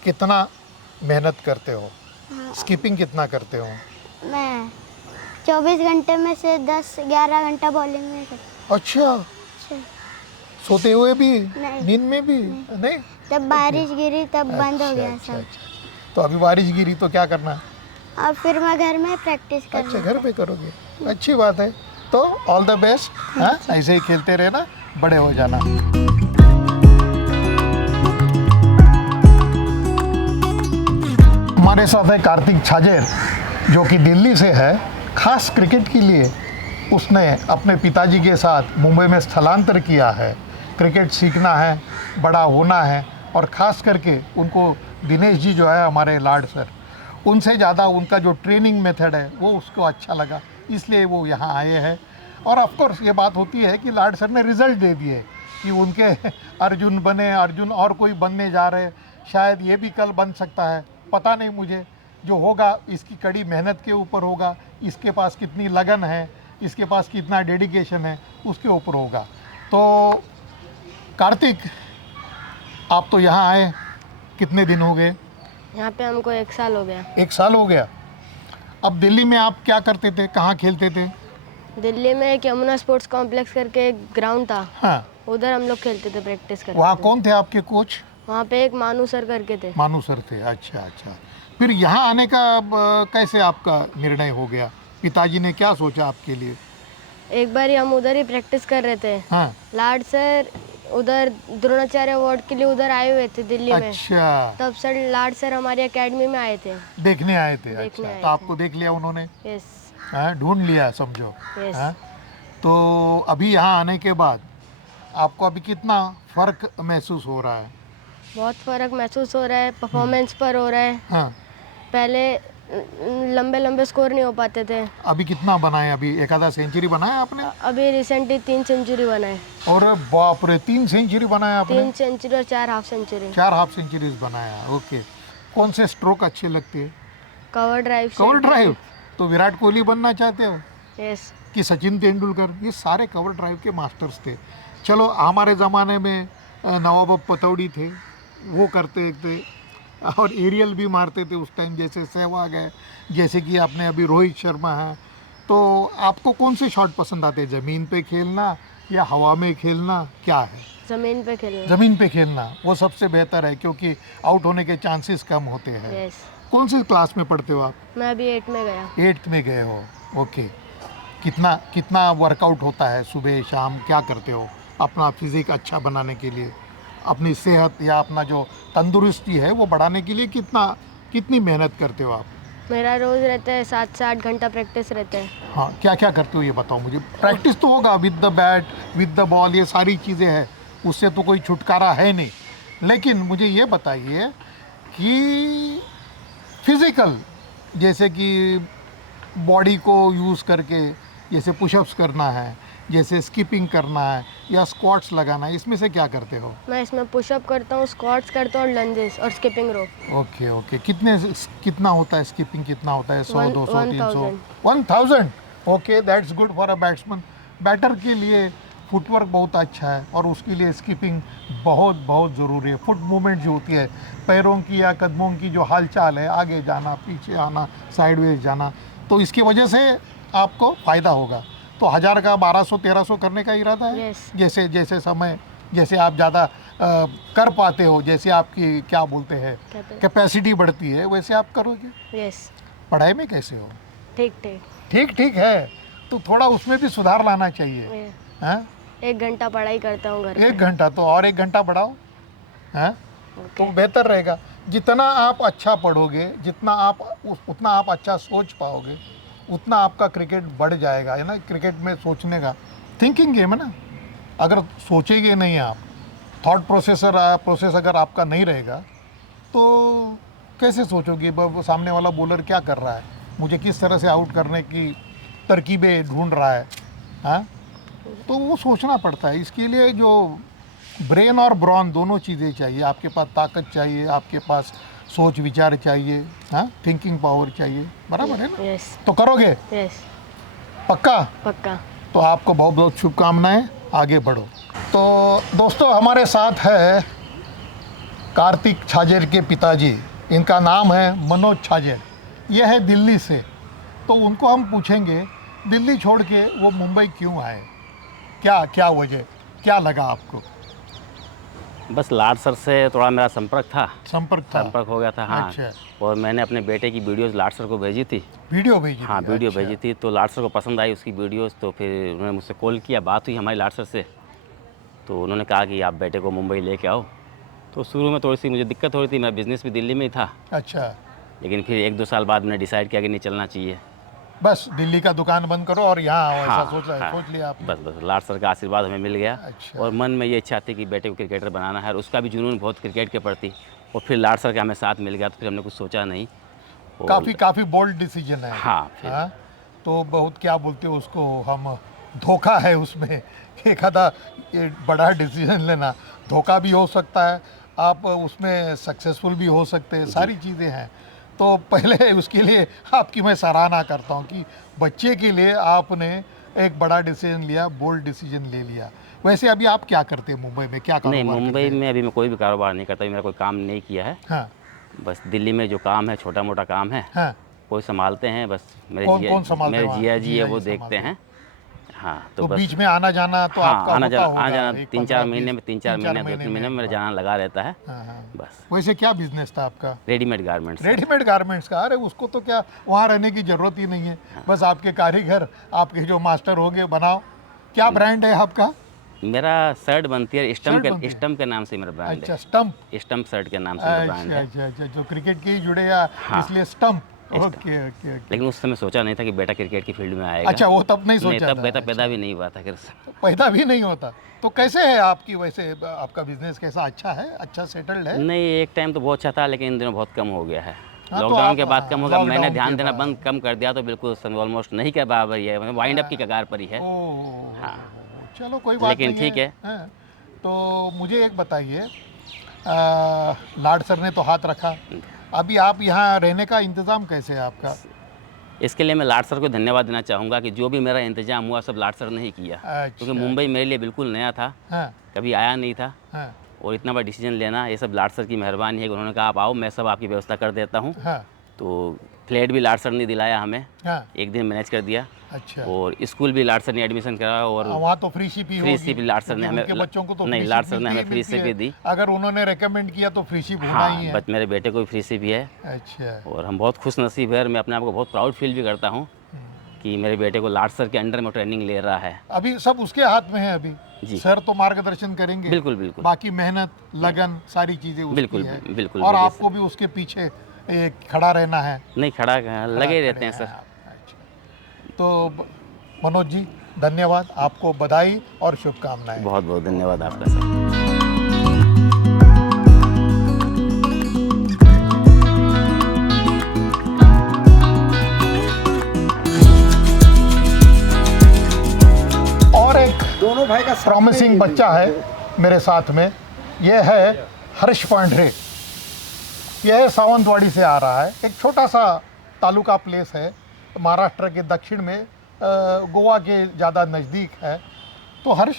कितना मेहनत करते हो? हाँ। स्कीपिंग कितना करते हो? मैं 24 घंटे में से 10-11 घंटा बॉलिंग में करता। अच्छा, सोते हुए भी? नहीं। नींद में भी? नहीं। जब बारिश गिरी तब बंद हो गया अच्छा, सब। अच्छा। तो अभी बारिश गिरी तो क्या करना? अब फिर मैं घर में प्रैक्टिस कर अच्छा, घर पे करोगे। अच्छी बात है। तो ऑल द बेस्ट। हाँ, ऐसे ही खेलते रहना, बड़े हो जाना। हमारे साथ है कार्तिक छाजेर, जो कि दिल्ली से है। खास क्रिकेट के लिए उसने अपने पिताजी के साथ मुंबई में स्थलांतर किया है। क्रिकेट सीखना है, बड़ा होना है, और ख़ास करके उनको दिनेश जी जो है हमारे लाड सर, उनसे ज़्यादा उनका जो ट्रेनिंग मेथड है वो उसको अच्छा लगा, इसलिए वो यहाँ आए हैं। और ऑफ कोर्स ये बात होती है कि लाड सर ने रिज़ल्ट दे दिए कि उनके अर्जुन बने, अर्जुन और कोई बनने जा रहे, शायद ये भी कल बन सकता है, पता नहीं मुझे। जो होगा इसकी कड़ी मेहनत के ऊपर होगा, इसके पास कितनी लगन है, इसके पास कितना डेडिकेशन है, उसके ऊपर होगा। तो कार्तिक, आप तो यहाँ आए, कितने दिन हो गए? यहाँ पे हमको 1 साल हो गया। 1 साल हो गया। अब दिल्ली में आप क्या करते थे, कहाँ खेलते थे? दिल्ली में एक यमुना स्पोर्ट्स कॉम्प्लेक्स करके एक ग्राउंड था, हाँ, उधर हम लोग खेलते थे, प्रैक्टिस करते वहाँ थे। कौन थे आपके कोच? वहाँ पे एक मानू सर करके थे। मानू सर थे। अच्छा अच्छा। फिर यहाँ आने का कैसे आपका निर्णय हो गया? पिताजी ने क्या सोचा आपके लिए? एक बार हम उधर ही प्रैक्टिस कर रहे थे, हाँ। लाड सर उधर द्रोणाचार्य अवार्ड के लिए उधर आए हुए थे दिल्ली में। अच्छा, तब सर लाड सर हमारी एकेडमी में आए थे। देखने आए थे। देखने अच्छा, आए तो आपको देख लिया उन्होंने? यस हाँ, ढूंढ लिया समझो। यस। हाँ? तो अभी यहाँ आने के बाद आपको अभी कितना फ़र्क महसूस हो रहा है? बहुत फ़र्क महसूस हो रहा है, परफॉर्मेंस पर हो रहा है। हाँ। पहले लंबे लंबे स्कोर नहीं हो पाते थे। अभी कितना बनाए? अभी एक आधा सेंचुरी बनाया आपने? अभी रिसेंटली 3 सेंचुरी बनाए। और बाप रे, 3 सेंचुरी बनाया आपने? 3 सेंचुरी और 4 हाफ सेंचुरी। 4 हाफ सेंचुरीज बनाया। ओके। कौन से स्ट्रोक अच्छे लगते हैं? Cover drive. Cover drive. तो विराट कोहली बनना चाहते हो यस। कि सचिन तेंदुलकर? ये सारे कवर ड्राइव के मास्टर्स थे। चलो, हमारे ज़माने में नवाब पतौड़ी थे, वो करते थे। और एरियल भी मारते थे उस टाइम, जैसे सहवाग है, जैसे कि आपने अभी रोहित शर्मा है। तो आपको कौन से शॉट पसंद आते हैं, ज़मीन पे खेलना या हवा में खेलना, क्या है? ज़मीन पे खेलना। ज़मीन पे खेलना वो सबसे बेहतर है, क्योंकि आउट होने के चांसेस कम होते हैं। यस। कौन से क्लास में पढ़ते हो आप? मैं अभी 8 में गया। 8th में गए हो, ओके। कितना कितना वर्कआउट होता है सुबह शाम, क्या करते हो अपना फिजिक अच्छा बनाने के लिए, अपनी सेहत या अपना जो तंदुरुस्ती है वो बढ़ाने के लिए कितनी मेहनत करते हो आप? मेरा रोज़ रहता है 7 से 8 घंटा प्रैक्टिस रहता है। हाँ, क्या क्या करते हो ये बताओ मुझे। प्रैक्टिस तो होगा with the bat, with the ball, ये सारी चीज़ें हैं, उससे तो कोई छुटकारा है नहीं। लेकिन मुझे ये बताइए कि फिज़िकल, जैसे कि बॉडी को यूज़ करके, जैसे पुशअप्स करना है, जैसे स्किपिंग करना है या स्क्वाट्स लगाना है, इसमें से क्या करते हो? मैं इसमें पुशअप करता हूँ, स्क्वाट्स करता हूँ और लंजेस और स्किपिंग रोप। Okay okay. कितना होता है स्किपिंग, कितना होता है? 100, 200, 300? 1000। 1000। Okay, that's good for a batsman. Batter के लिए फुटवर्क बहुत अच्छा है और उसके लिए स्किपिंग बहुत बहुत ज़रूरी है। फुट मूवमेंट जो होती है, पैरों की या कदमों की जो हालचाल है, आगे जाना, पीछे आना, साइडवेज जाना, तो इसकी वजह से आपको फ़ायदा होगा। तो 1000 का 1200 1300 करने का इरादा है? Yes. जैसे जैसे समय, जैसे आप ज़्यादा कर पाते हो, जैसे आपकी क्या बोलते हैं कैपेसिटी बढ़ती है, वैसे आप करोगे। यस। पढ़ाई में कैसे हो? ठीक ठीक। ठीक ठीक है, तो थोड़ा उसमें भी सुधार लाना चाहिए। हाँ, 1 घंटा पढ़ाई करता हूँ घर पे। 1 घंटा तो और 1 घंटा बढ़ाओ, हाँ, तो बेहतर रहेगा। जितना आप अच्छा पढ़ोगे, उतना आप अच्छा सोच पाओगे, उतना आपका क्रिकेट बढ़ जाएगा, है ना। क्रिकेट में सोचने का, थिंकिंग गेम है ना। अगर सोचेंगे नहीं आप, थॉट प्रोसेस अगर आपका नहीं रहेगा तो कैसे सोचोगे सामने वाला बॉलर क्या कर रहा है, मुझे किस तरह से आउट करने की तरकीबें ढूंढ रहा है, हाँ, तो वो सोचना पड़ता है। इसके लिए जो ब्रेन और ब्रॉन दोनों चीज़ें चाहिए, आपके पास ताकत चाहिए, आपके पास सोच विचार चाहिए, हाँ, थिंकिंग पावर चाहिए, बराबर है ना। यस। तो करोगे? यस। पक्का? पक्का। तो आपको बहुत बहुत शुभकामनाएं, आगे बढ़ो। तो दोस्तों, हमारे साथ है कार्तिक छाजेर के पिताजी, इनका नाम है मनोज छाजेर, ये है दिल्ली से। तो उनको हम पूछेंगे दिल्ली छोड़ के वो मुंबई क्यों आए, क्या वजह, क्या लगा आपको? बस लाड सर से थोड़ा मेरा संपर्क हो गया था। हाँ। अच्छा। और मैंने अपने बेटे की वीडियोस लाड सर को भेजी थी। वीडियो भेजी? हाँ, थी? वीडियो अच्छा। भेजी थी, तो लाड सर को पसंद आई उसकी वीडियोस, तो फिर उन्होंने मुझसे कॉल किया, बात हुई हमारी लाड सर से, तो उन्होंने कहा कि आप बेटे को मुंबई लेके आओ। तो शुरू में थोड़ी सी मुझे दिक्कत हो रही थी, मेरा बिज़नेस भी दिल्ली में ही था। अच्छा। लेकिन फिर 1-2 साल बाद मैंने डिसाइड किया कि नहीं, चलना चाहिए। बस दिल्ली का दुकान बंद करो और यहाँ आओ, हाँ, ऐसा सोच लिया आपने? बस लाड सर का आशीर्वाद हमें मिल गया। अच्छा। और मन में ये इच्छा थी कि बेटे को क्रिकेटर बनाना है, और उसका भी जुनून बहुत क्रिकेट के प्रति, और फिर लाड सर का हमें साथ मिल गया, तो फिर हमने कुछ सोचा नहीं। और काफ़ी बोल्ड डिसीजन है। हाँ, फिर हाँ, तो बहुत, क्या बोलते हो उसको हम, धोखा है उसमें। एक आधा ये बड़ा डिसीजन लेना, धोखा भी हो सकता है, आप उसमें सक्सेसफुल भी हो सकते हैं, सारी चीज़ें हैं। तो पहले उसके लिए आपकी मैं सराहना करता हूँ कि बच्चे के लिए आपने एक बड़ा डिसीजन लिया, बोल्ड डिसीजन ले लिया। वैसे अभी आप क्या करते हैं मुंबई में, क्या नहीं, कारोबार मुंबई करते हैं? में अभी मैं कोई भी कारोबार नहीं करता, मेरा कोई काम नहीं किया है। हाँ बस दिल्ली में जो काम है, छोटा मोटा काम है, हाँ। कोई संभालते हैं। बस कौन संभालते हैं वहाँ? जिया जी है, वो जिया जी देखते हैं। हाँ, तो बस बीच में आना जाना तो हाँ, आपका आना होता जाना होगा, एक 3-4 15, महीने में, 2-3 महीने में मेरा जाना लगा रहता है। हाँ हाँ। बस वैसे क्या बिजनेस था आपका? Readymade garments. रेडीमेड गारमेंट्स का? अरे उसको तो क्या वहाँ रहने की ज़रूरत ही नहीं है, बस आपके कारीगर, आपके जो मास्टर होंगे, बनाओ। क्या ब्रांड है आपका? मेरा शर्ट बनती है, शर्ट बनती है? स्टम्प के नाम से मेरा ब्रांड अच्छा, है। स्टम्प। स्टम्प शर्ट के नाम से मेरा ब्रांड अच्छा है। अच्छा अच्छा, जो क्रिकेट के ही जुड़े या हाँ, इसलिए stump. Stump. Okay okay okay. लेकिन उस समय सोचा नहीं था कि बेटा क्रिकेट की फील्ड में आएगा। अच्छा, वो तब नहीं सोचा तब था? बेटा अच्छा। पैदा भी नहीं हुआ था। पैदा भी नहीं होता। तो कैसे है आपकी, वैसे आपका बिजनेस कैसा, अच्छा है, अच्छा सेटल्ड है? नहीं, एक टाइम तो बहुत अच्छा था, लेकिन इन दिनों बहुत कम हो गया है। हाँ, तो लॉकडाउन आप- के बाद कम हो गया। लॉकडाउन मैंने के ध्यान देना बाद। कम कर दिया, तो बिल्कुल ऑलमोस्ट नहीं के बराबर ही है, मतलब वाइंड अप की कगार पर ही है। ओह, हाँ। चलो कोई बात लेकिन नहीं ठीक है। हाँ। तो मुझे एक बताइए, लाड सर ने तो हाथ रखा, अभी आप यहाँ रहने का इंतज़ाम कैसे है आपका? इसके लिए मैं लाड सर को धन्यवाद देना चाहूँगा कि जो भी मेरा इंतजाम हुआ सब लाड सर ने ही किया। अच्छा। क्योंकि मुंबई मेरे लिए बिल्कुल नया था, हाँ कभी आया नहीं था। हाँ। और इतना बड़ा डिसीजन लेना, ये सब लाट सर की मेहरबानी है कि उन्होंने कहा आप आओ, मैं सब आपकी व्यवस्था कर देता हूँ। हाँ तो फ्लैट भी लाट सर ने दिलाया हमें, हाँ। एक दिन मैनेज कर दिया। अच्छा। और स्कूल भी लाट सर ने एडमिशन कराया। और वहाँ तो फ्री शिप ही फ्री होगी, शिप लाट सर ने क्योंकि हमें, उनके बच्चों को तो नहीं free लाट ship सर ने हमें फ्री मिलती शिप है। ही दी। अगर उन्होंने रेकमेंड किया तो फ्री शिप होना ही हाँ, है। बट मेरे बेटे को भी फ्री शिप ही है। अच्छा। और हम बहुत खुश नसीब है, और मैं अपने आप को बहुत प्राउड फील भी करता हूँ कि मेरे बेटे को लाट सर के अंडर में ट्रेनिंग ले रहा है। अभी सब उसके हाथ में है अभी। जी। सर तो मार्गदर्शन करेंगे, बिल्कुल बिल्कुल बाकी मेहनत लगन सारी चीजें उसकी बिल्कुल, है। बिल्कुल, और बिल्कुल। आपको भी उसके पीछे खड़ा रहना है। नहीं, खड़ा लगे खड़े रहते हैं सर। आप। अच्छा। तो मनोज जी धन्यवाद, आपको बधाई और शुभकामनाएं। बहुत बहुत धन्यवाद आपका सर। और एक दोनों भाई का प्रॉमिसिंग बच्चा है मेरे साथ में, ये है हर्ष पांढरे। यह है सावंतवाड़ी से आ रहा है, एक छोटा सा तालुका प्लेस है महाराष्ट्र के दक्षिण में, गोवा के ज़्यादा नज़दीक है। तो हर्ष,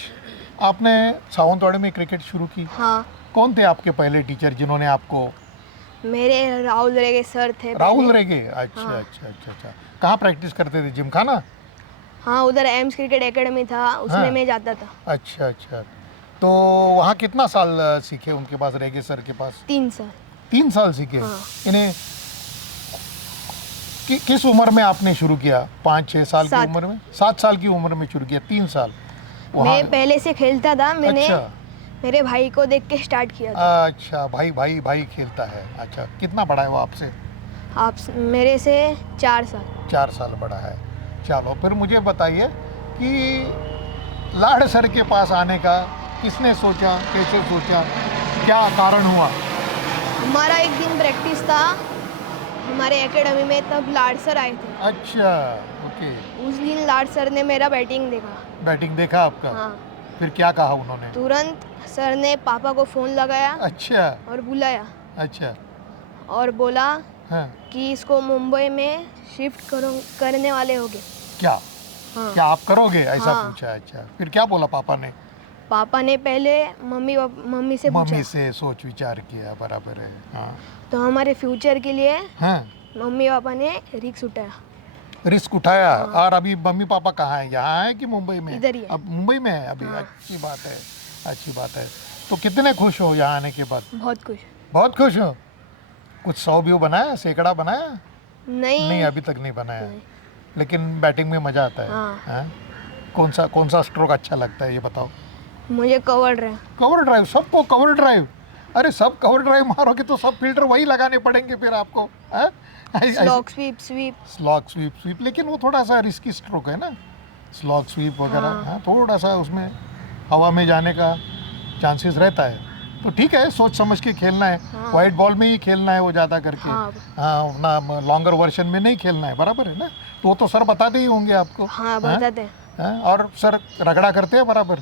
आपने सावंतवाड़ी में क्रिकेट शुरू की, हाँ, कौन थे आपके पहले टीचर जिन्होंने आपको? मेरे राहुल रेगे सर थे राहुल पहले। रेगे। अच्छा हाँ। अच्छा अच्छा अच्छा। कहाँ प्रैक्टिस करते थे, जिमखाना? हाँ, उधर एम्स क्रिकेट एकेडमी था, उसमें हाँ। मैं जाता था। अच्छा अच्छा। तो वहाँ कितना साल सीखे उनके पास, रेगे सर के पास? 3 साल। 3 साल सीखे। हाँ। इन्हें किस उम्र में आपने शुरू किया? 5-6 साल की 7। उम्र में? 7 साल की उम्र में शुरू किया, 3 साल मैं पहले से खेलता था, मैंने अच्छा मेरे भाई को देख के स्टार्ट किया था। अच्छा। भाई भाई भाई खेलता है। अच्छा, कितना बड़ा है वो आपसे? आप मेरे से 4 साल। 4 साल बड़ा है। चलो, फिर मुझे बताइए कि लाड़ सर के पास आने का किसने सोचा, कैसे सोचा, क्या कारण हुआ? हमारा एक दिन प्रैक्टिस था हमारे एकेडमी में, तब लाड सर आए थे। अच्छा, ओके। उस दिन लाड सर ने मेरा बैटिंग देखा। बैटिंग देखा आपका? हाँ, फिर क्या कहा उन्होंने? तुरंत सर ने पापा को फ़ोन लगाया अच्छा और बुलाया अच्छा। और बोला हाँ, कि इसको मुंबई में शिफ्ट करने वाले होगे। क्या हाँ, क्या आप करोगे, ऐसा हाँ। पूछा? अच्छा, फिर क्या बोला पापा ने? पापा ने पहले मम्मी से पूछा, मम्मी से सोच विचार किया, बराबर है। हाँ तो हमारे फ्यूचर के लिए हाँ। मम्मी पापा ने रिस्क उठाया। रिस्क उठाया। और अभी मम्मी पापा कहाँ हैं, यहाँ है कि मुंबई में? इधर ही है। अब मुंबई में है अभी। हाँ। अच्छी बात है, अच्छी बात है। तो कितने खुश हो यहाँ आने के बाद? बहुत खुश। बहुत खुश हो। कुछ 100 व्यू बनाया, सैकड़ा बनाया? नहीं, नहीं, अभी तक नहीं बनाया। नहीं। लेकिन बैटिंग में मज़ा आता है। हाँ। हाँ? कौन सा स्ट्रोक अच्छा लगता है, ये बताओ? मुझे कवर रहा। कवर ड्राइव, सबको कवर ड्राइव। अरे सब कवर ड्राइव मारोगे तो सब फील्डर वही लगाने पड़ेंगे फिर आपको। हाँ? स्लॉग स्वीप स्लॉग स्वीप, लेकिन वो थोड़ा सा रिस्की स्ट्रोक है ना, स्लॉग स्वीप वगैरह। हाँ। हाँ, थोड़ा सा उसमें हवा में जाने का चांसेस रहता है। तो ठीक है, सोच समझ के खेलना है। हाँ। वाइट बॉल में ही खेलना है वो ज़्यादा करके। हाँ। हाँ ना, लॉन्गर वर्जन में नहीं खेलना है, बराबर है ना? तो वो तो सर बताते ही होंगे आपको। हाँ, बताते हैं। हाँ? और सर रगड़ा करते हैं बराबर?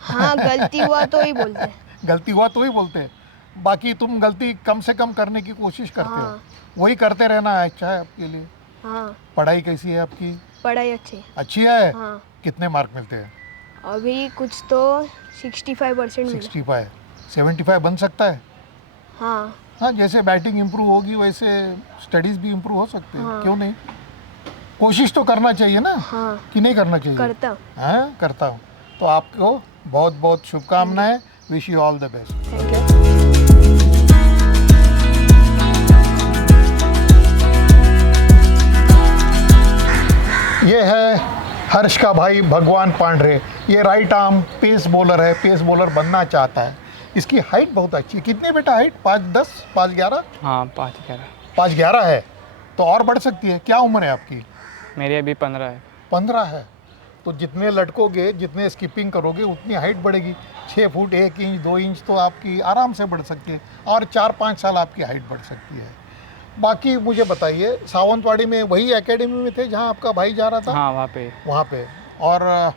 हाँ, गलती हुआ तो ही बोलते हैं। गलती हुआ तो ही बोलते हैं, बाकी तुम गलती कम से कम करने की कोशिश करते हाँ। हो। वही करते रहना है, अच्छा है आपके लिए। हाँ, पढ़ाई कैसी है आपकी? पढ़ाई अच्छी। अच्छी है। हाँ, कितने मार्क मिलते हैं? अभी कुछ तो 65% मिला। 65, 75 बन सकता है। हाँ, हाँ, जैसे बैटिंग इम्प्रूव होगी वैसे स्टडीज़ भी इम्प्रूव हो सकते हैं। हाँ। क्यों नहीं? कोशिश तो करना चाहिए ना, हाँ, कि नहीं करना चाहिए? करता हूँ। हाँ, करता हूँ। तो आपको बहुत बहुत शुभकामनाएं। Wish you all the best. Thank you. ये है हर्ष का भाई भगवान पांढरे। ये राइट आर्म पेस बॉलर है, पेस बॉलर बनना चाहता है। इसकी हाइट बहुत अच्छी है। कितनी बेटा हाइट? 5'10", 5'11"? हाँ 5-11। 5'11" है तो और बढ़ सकती है। क्या उम्र है आपकी? मेरी अभी 15 है। 15 है। तो जितने लटकोगे, जितने स्किपिंग करोगे, उतनी हाइट बढ़ेगी। 6 फुट 1 इंच 2 इंच तो आपकी आराम से बढ़ सकती है, और 4-5 साल आपकी हाइट बढ़ सकती है। बाकी मुझे बताइए, सावंतवाड़ी में वही एकेडमी में थे जहाँ आपका भाई जा रहा था? हाँ वहाँ पे। वहाँ पे। और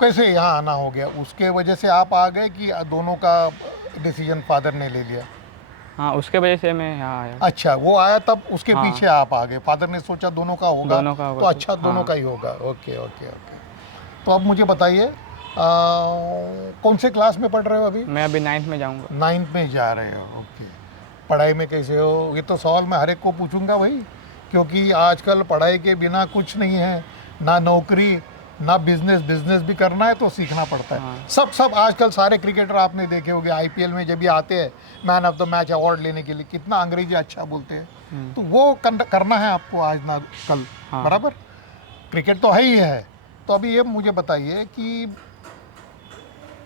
कैसे यहाँ आना हो गया? उसके वजह से आप आ गए कि दोनों का डिसीजन फादर ने ले लिया? हाँ उसके वजह से मैं यहाँ आया। अच्छा, वो आया तब उसके हाँ। पीछे आप आ गए। फादर ने सोचा दोनों का होगा, दोनों का होगा तो अच्छा, दोनों हाँ। का ही होगा। Okay okay okay. तो अब मुझे बताइए कौन से क्लास में पढ़ रहे हो अभी? मैं अभी 9th में जाऊंगा। 9th में जा रहे हो, ओके। पढ़ाई में कैसे हो? ये तो सवाल मैं हर एक को पूछूंगा भाई, क्योंकि आजकल पढ़ाई के बिना कुछ नहीं है, ना नौकरी ना बिजनेस। बिजनेस भी करना है तो सीखना पड़ता है। हाँ। सब आजकल सारे क्रिकेटर आपने देखे होंगे आईपीएल में जब भी आते हैं man of the match award लेने के लिए, कितना अंग्रेजी अच्छा बोलते हैं। तो वो करना है आपको आज ना कल, हाँ। बराबर। क्रिकेट तो है ही है। तो अभी ये मुझे बताइए कि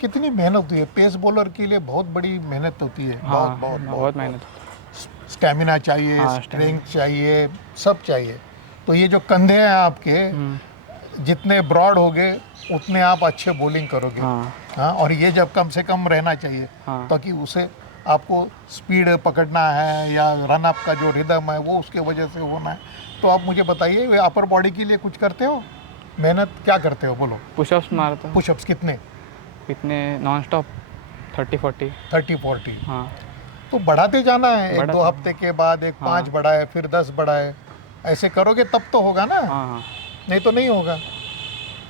कितनी मेहनत होती है? पेस बॉलर के लिए बहुत बड़ी मेहनत होती है। हाँ, बहुत मेहनत। स्टेमिना चाहिए, हाँ, स्ट्रेंथ चाहिए, सब चाहिए। तो ये जो कंधे हैं आपके, जितने ब्रॉड होगे उतने आप अच्छे बॉलिंग करोगे। हाँ। हाँ, और ये जब कम से कम रहना चाहिए, हाँ। ताकि उसे आपको स्पीड पकड़ना है या रन अप का जो रिदम है वो उसके वजह से होना है। तो आप मुझे बताइए, अपर बॉडी के लिए कुछ करते हो? मेहनत क्या करते हो बोलो? पुशअप्स मारता हूँ। पुशअप्स कितने? इतने नॉन स्टॉप 30-40। 30-40। हाँ। तो बढ़ाते जाना है, एक बढ़ाते दो हफ्ते के बाद एक 5 बढ़ाए, फिर 10 बढ़ाए, ऐसे करोगे तब तो होगा ना, हाँ। नहीं तो नहीं होगा।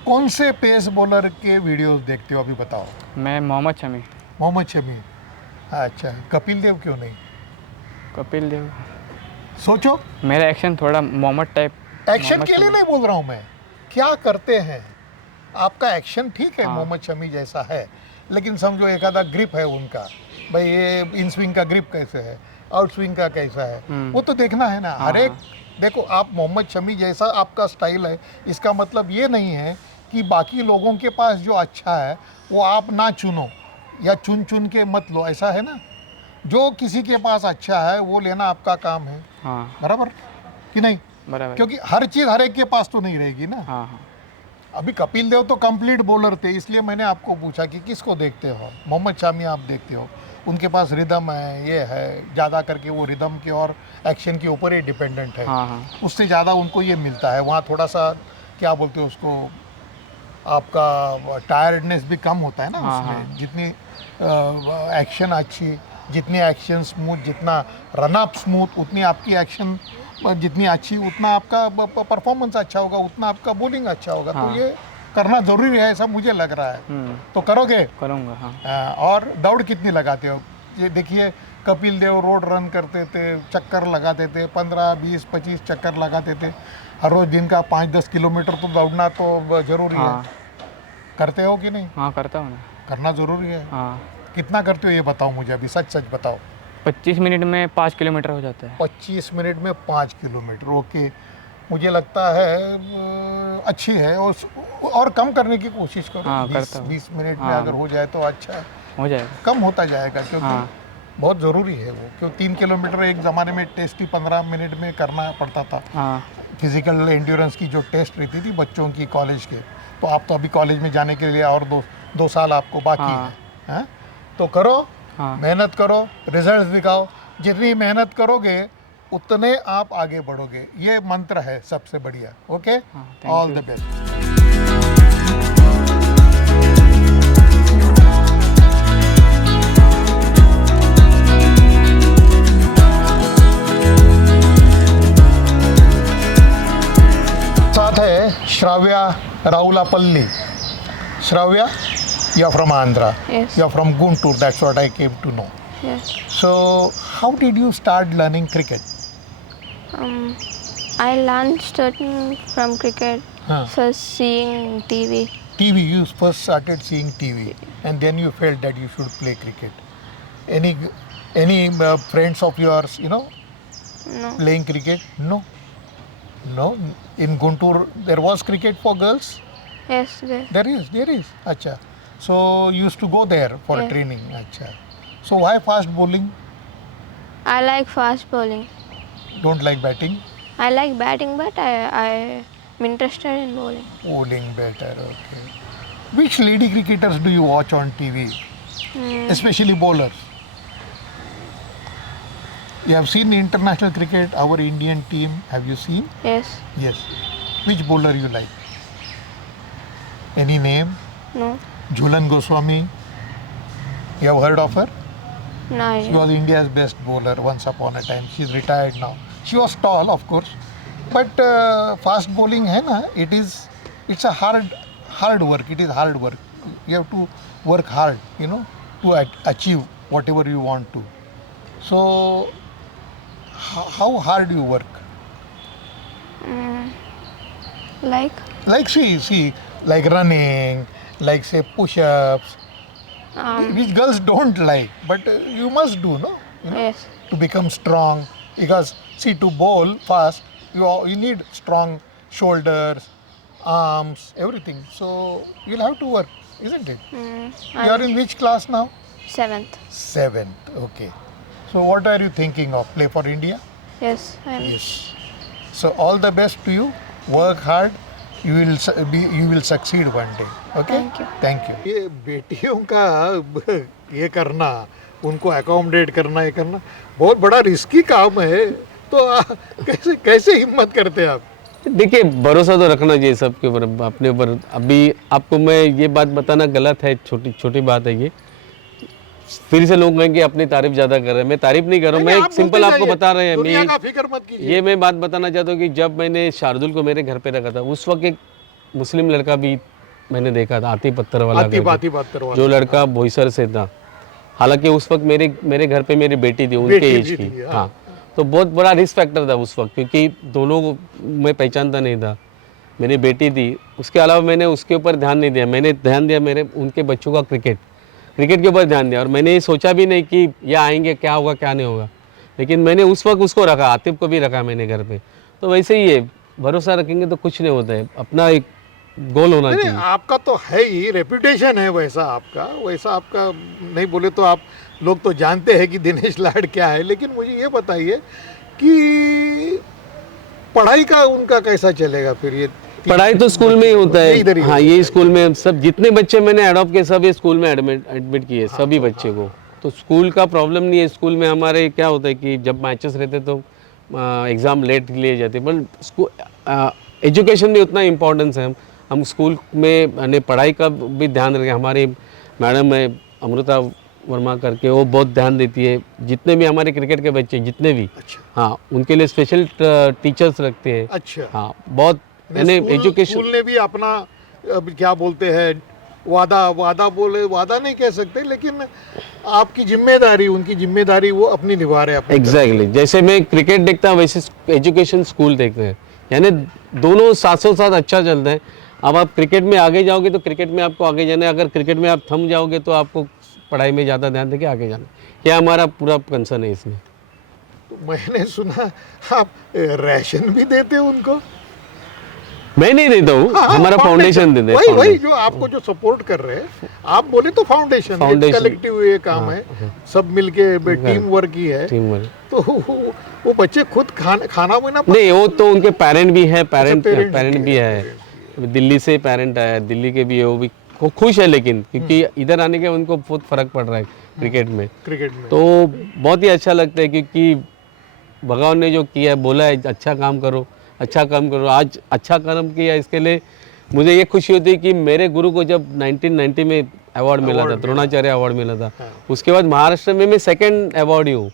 कौन से पेस बॉलर के वीडियोस देखते हो अभी बताओ? मैं मोहम्मद शमी। मोहम्मद शमी, अच्छा। कपिल देव क्यों नहीं? कपिल देव सोचो, मेरा एक्शन थोड़ा मोहम्मद टाइप। एक्शन के लिए नहीं बोल रहा हूँ मैं, क्या करते हैं। आपका एक्शन ठीक है, हाँ। मोहम्मद शमी जैसा है, लेकिन समझो एक आधा ग्रिप है उनका, भाई ये इन स्विंग का ग्रिप कैसे है, आउट स्विंग का कैसा है, वो तो देखना है ना। हर एक देखो, आप मोहम्मद शमी जैसा आपका स्टाइल है, इसका मतलब ये नहीं है कि बाकी लोगों के पास जो अच्छा है वो आप ना चुनो या चुन के मत लो, ऐसा है ना। जो किसी के पास अच्छा है वो लेना आपका काम है, हाँ, बराबर कि नहीं? बराबर। क्योंकि हर चीज़ हर एक के पास तो नहीं रहेगी ना। हाँ, हाँ। अभी कपिल देव तो कंप्लीट बॉलर थे, इसलिए मैंने आपको पूछा कि किसको देखते हो। मोहम्मद शामी आप देखते हो, उनके पास रिदम है, ये है, ज़्यादा करके वो रिदम के और एक्शन के ऊपर ही डिपेंडेंट है। हाँ, हाँ। उससे ज़्यादा उनको ये मिलता है। वहाँ थोड़ा सा क्या बोलते हैं उसको, आपका टायर्डनेस भी कम होता है ना हाँ, उसमें। हाँ। जितनी एक्शन अच्छी, जितनी एक्शन स्मूथ, जितना रनअप स्मूथ, उतनी आपकी एक्शन जितनी अच्छी, उतना आपका परफॉर्मेंस अच्छा होगा, उतना आपका बॉलिंग अच्छा होगा। हाँ। तो ये करना ज़रूरी है, ऐसा मुझे लग रहा है। तो करोगे? करूँगा, हाँ। और दौड़ कितनी लगाते हो? ये देखिए, कपिल देव रोड रन करते थे, चक्कर लगाते थे, 15, 20, 25 चक्कर लगाते थे हर रोज़। दिन का 5-10 किलोमीटर तो दौड़ना तो ज़रूरी हाँ। है। करते हो कि नहीं? हाँ, करता हूँ ना। करना ज़रूरी है। हाँ। कितना करते हो ये बताओ मुझे, अभी सच सच बताओ। 25 मिनट में 5 किलोमीटर हो जाता है। 25 मिनट में 5 किलोमीटर, ओके। मुझे लगता है अच्छी है, और कम करने की कोशिश करो। हाँ, 20 करता हूँ। 20 मिनट में हाँ। अगर हो जाए तो अच्छा है। हो जाएगा। कम होता जाएगा, क्योंकि हाँ। बहुत ज़रूरी है वो। क्योंकि 3 किलोमीटर एक ज़माने में टेस्ट ही 15 मिनट में करना पड़ता था। हाँ। फिजिकल एंड्योरेंस की जो टेस्ट रहती थी बच्चों की कॉलेज के, तो आप तो अभी कॉलेज में जाने के लिए और दो साल आपको बाकी हाँ। है। तो करो, हाँ। मेहनत करो, रिजल्ट दिखाओ। जितनी मेहनत करोगे उतने आप आगे बढ़ोगे, ये मंत्र है सबसे बढ़िया। Okay, thank all you. The best. साथ है Shravya राउलापल्ली। Shravya, you are from Andhra. Yes. You are from Guntur. That's what I came to know. Yes. So, how did you start learning cricket? I learned starting from cricket, Huh. first seeing TV. TV. You first started seeing TV, and then you felt that you should play cricket. Any friends of yours, No. playing cricket? No. No. In Guntur, there was cricket for girls. Yes, there. There is. Acha. So you used to go there for Yeah. training. Acha. So why fast bowling? I like fast bowling. Don't like batting? I like batting, but I'm interested in bowling. Bowling better. Okay. Which lady cricketers do you watch on TV? Especially bowlers. You have seen international cricket, our Indian team. Have you seen? Yes. Yes. Which bowler you like? Any name? No. Jhulan Goswami. You have heard of her? No She idea. was India's best bowler once upon a time. She's retired now. She was tall, of course, but fast bowling है ना, it's a hard work. It is hard work. you have to work hard, you know, to achieve whatever you want to. So, how hard you work? Like Like see, like running, like say push-ups, which girls don't like, but you must do, no? You know, yes. to become strong. Because see, to bowl fast, you need strong shoulders, arms, everything. So you'll have to work, isn't it? You are in which class now? 7th. 7th. Okay. So what are you thinking of? Play for India? Yes. I'm Yes. So all the best to you. Work hard. You will succeed one day. Okay. Thank you. Thank you. ये बेटियों का ये करना, उनको accommodate करना, ये करना बहुत बड़ा रिस्की काम है. तो कैसे कैसे हिम्मत करते हैं आप? देखिए, भरोसा तो रखना चाहिए सबके ऊपर, अपने ऊपर. अभी आपको मैं ये बात बताना गलत है, छोटी छोटी बात है ये. फिर से लोग कहेंगे अपनी तारीफ ज़्यादा कर रहे हैं. मैं तारीफ नहीं कर रहा हूँ, मैं एक सिंपल आपको बता रहे हैं. दुनिया का फिक्र मत कीजिए. ये मैं बात बताना चाहता हूँ कि जब मैंने शार्दुल को मेरे घर पे रखा था, उस वक्त एक मुस्लिम लड़का भी मैंने देखा था, आती पत्थर वाला करके, जो लड़का बोईसर से था. हालांकि उस वक्त मेरे घर पे मेरी बेटी थी, उनके एज की. हाँ, तो बहुत बड़ा रिस्क फैक्टर था उस वक्त, क्योंकि दोनों को मैं पहचानता नहीं था. मेरी बेटी थी, उसके अलावा मैंने उसके ऊपर ध्यान नहीं दिया. मैंने ध्यान दिया उनके बच्चों का क्रिकेट के ऊपर ध्यान दिया. और मैंने ये सोचा भी नहीं कि ये आएंगे, क्या होगा क्या नहीं होगा. लेकिन मैंने उस वक्त उसको रखा, आतिफ को भी रखा मैंने घर पे. तो वैसे ही है, भरोसा रखेंगे तो कुछ नहीं होता है. अपना एक गोल होना चाहिए. आपका तो है ही, रेपुटेशन है वैसा आपका नहीं बोले तो आप लोग तो जानते हैं कि दिनेश लाड क्या है. लेकिन मुझे ये बताइए कि पढ़ाई का उनका कैसा चलेगा फिर? ये पढ़ाई तो स्कूल में ही होता है. हाँ, ये स्कूल में सब जितने बच्चे मैंने अडॉप्ट किए सब ये स्कूल में एडमिट किए, सभी बच्चे को. तो स्कूल का प्रॉब्लम नहीं है. स्कूल में हमारे क्या होता है कि जब मैचेस रहते तो एग्ज़ाम लेट लिए जाते, पर एजुकेशन में उतना इम्पोर्टेंस है. हम स्कूल में पढ़ाई का भी ध्यान रखें. हमारी मैडम है अमृता वर्मा करके, वो बहुत ध्यान देती है. जितने भी हमारे क्रिकेट के बच्चे जितने भी, हाँ, उनके लिए स्पेशल टीचर्स रखते हैं. अच्छा. हाँ, बहुत एजुकेशन. स्कूल ने भी अपना क्या बोलते हैं, वादा नहीं कह सकते, लेकिन आपकी जिम्मेदारी, उनकी जिम्मेदारी वो अपनी निभा रहे हैं. एग्जैक्टली. जैसे मैं क्रिकेट देखता हूँ वैसे एजुकेशन स्कूल देखते हैं. यानी दोनों साथ अच्छा चलता है. अब आप क्रिकेट में आगे जाओगे तो क्रिकेट में आपको आगे जाना है. अगर क्रिकेट में आप थम जाओगे तो आपको पढ़ाई में ज़्यादा ध्यान देके आगे जाना है. क्या हमारा पूरा कंसर्न है इसमें. तो मैंने सुना आप राशन भी देते हो उनको? मैं नहीं देता हूँ, हमारा फाउंडेशन देते हैं. वही जो आपको जो सपोर्ट कर रहे हैं, आप बोले तो फाउंडेशन कलेक्टिव ये काम है, सब मिलके टीम वर्क ही है. तो वो बच्चे खुद खाना बना नहीं, वो तो उनके पेरेंट भी है. पेरेंट भी है, दिल्ली से पेरेंट आया, दिल्ली के भी है, वो भी खुश है. लेकिन क्योंकि इधर आने के उनको बहुत फर्क पड़ रहा है क्रिकेट में. तो बहुत ही अच्छा लगता है, क्योंकि भगवान ने जो किया है, बोला है अच्छा काम करो. आज अच्छा काम किया, इसके लिए मुझे ये खुशी होती है कि मेरे गुरु को जब 1990 में अवार्ड मिला था, द्रोणाचार्य अवार्ड मिला था. उसके बाद महाराष्ट्र में मैं सेकंड अवार्डी हूँ.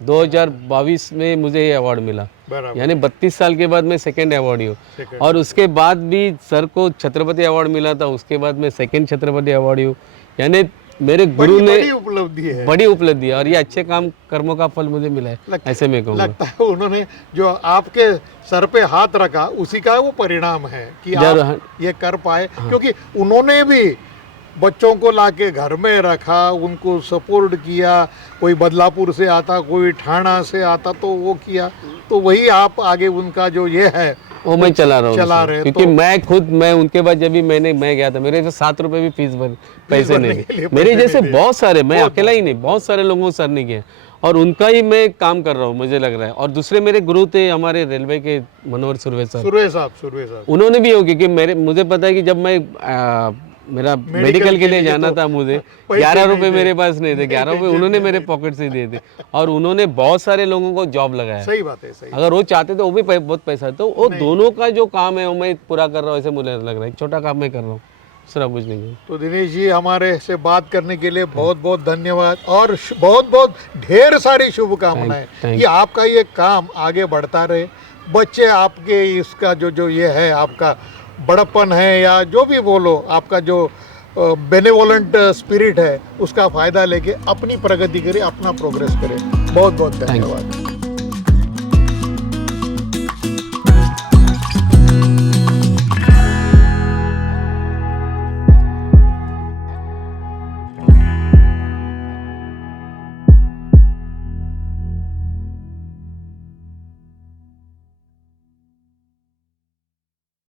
2022 में मुझे ये अवार्ड मिला, यानी 32 साल के बाद मैं सेकंड अवार्डी हूँ. और उसके बाद भी सर को छत्रपति अवार्ड मिला था, उसके बाद मैं सेकंड छत्रपति अवार्डी हूँ. यानी मेरे गुरु ने बड़ी उपलब्धि है. और ये अच्छे काम कर्मों का फल मुझे मिला है, ऐसे में कहूँगा. लगता है उन्होंने जो आपके सर पे हाथ रखा, उसी का वो परिणाम है कि आप ये कर पाए. क्योंकि उन्होंने भी बच्चों को लाके घर में रखा, उनको सपोर्ट किया. कोई बदलापुर से आता, कोई ठाणा से आता, तो वो किया. तो वही आप आगे उनका जो ये है वो मैं चला रहा हूँ. क्योंकि तो मैं उनके बाद जब भी मैं गया था, मेरे तो 7 रुपए भी पैसे नहीं. मेरे जैसे बहुत सारे, मैं अकेला ही नहीं, बहुत सारे लोगों को सर नहीं किया. और उनका ही मैं काम कर रहा हूँ, मुझे लग रहा है. और दूसरे मेरे गुरु थे हमारे रेलवे के, मनोहर सुर्वे साहब. उन्होंने भी हो, क्योंकि मुझे पता है कि जब मैं मेरा मेडिकल के लिए जाना था, मुझे 11 रुपए मेरे पास नहीं थे. 11 रुपए उन्होंने मेरे पॉकेट से दिए थे. और उन्होंने बहुत सारे लोगों को जॉब लगाया. सही बात है. अगर वो चाहते तो वो भी बहुत पैसा. तो वो दोनों का जो काम है वो मैं पूरा कर रहा हूँ, ऐसे मुझे लग रहा है. छोटा काम मैं कर रहा हूँ, दूसरा कुछ नहीं. तो दिनेश जी, हमारे से बात करने के लिए बहुत बहुत धन्यवाद. और बहुत ढेर सारी शुभकामनाएं कि आपका ये काम आगे बढ़ता रहे. बच्चे आपके इसका जो ये है, आपका बड़प्पन है या जो भी बोलो, आपका जो बेनेवोलेंट स्पिरिट है उसका फ़ायदा लेके अपनी प्रगति करें, अपना प्रोग्रेस करें। बहुत बहुत धन्यवाद।